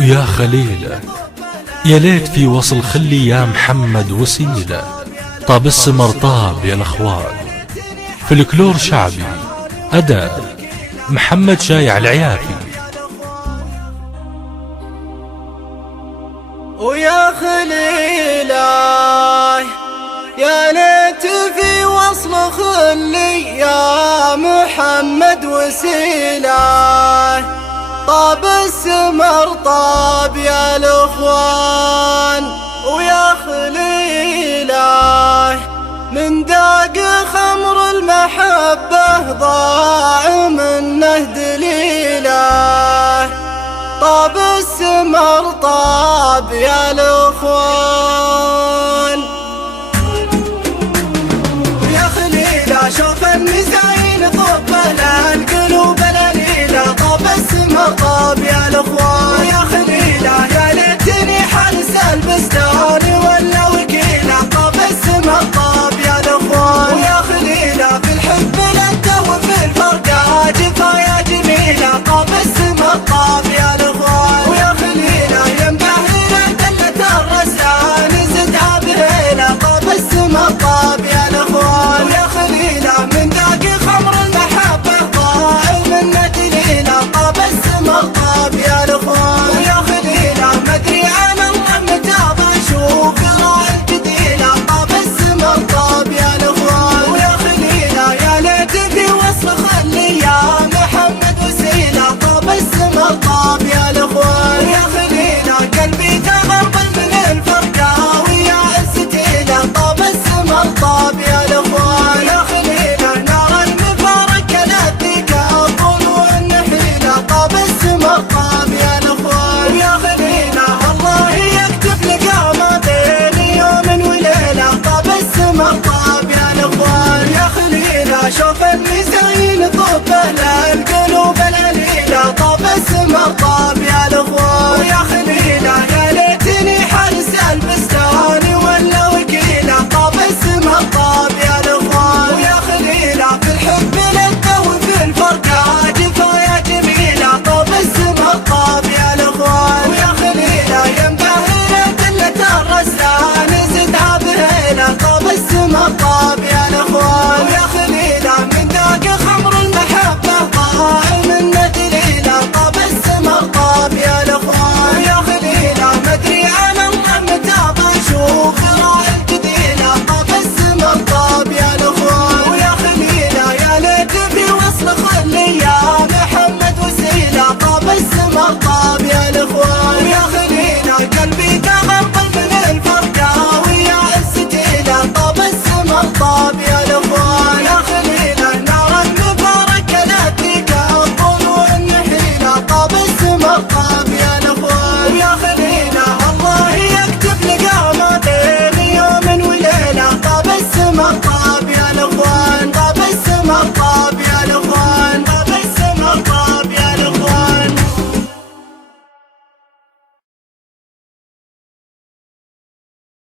ويا خليله يا ليت في وصل خلي يا محمد وسيله. طاب السمر طاب يا الاخوان، فلكلور شعبي أداء محمد شايع العيافي. ويا خليله يا ليت في وصل خلي يا محمد وسيله. طاب السمر طاب يا الاخوان، ويا خليله من داق خمر المحبة ضاع منه دليله. طاب السمر طاب يا الاخوان. يا خليله شوف النزاين طب القلوب الهليله. طاب السمر طاب يا الاخوان. يا خليله يا ليتني حارس البستان ولا وكيله. طاب السمر طاب يا الاخوان. ويا خليله في الحب لده وفي الفرقه جفا يا جميله. طاب السمر طاب يا الاخوان. ويا خليله يا مبهله دله الرسان زدها بهيله. طاب السمر طاب يا الاخوان. ويا خليله من ذاق خمر المحبه ضاع منه دليله. طاب السمر طاب يا الاخوان. ويا خليله مدري انا الله متى بشوف راعي الجديله. طاب السمر طاب يا الاخوان. ويا خليله يا ليت في وصل خلي يا محمد وسيله. طاب السمر طاب يا الاخوان. ويا خليله قلبي تغربل من الفرقه ويا عزتيله. طاب السمر طاب يا الاخوان. ويا خليله نار المفارق لذيك الطلوع النحيله. طاب السمر طاب يا الاخوان. ويا خليله الله يكتب لقى ما بين يوم وليله. طاب السمر طاب يا الاخوان. يا خليله شوف النزاين طب القلوب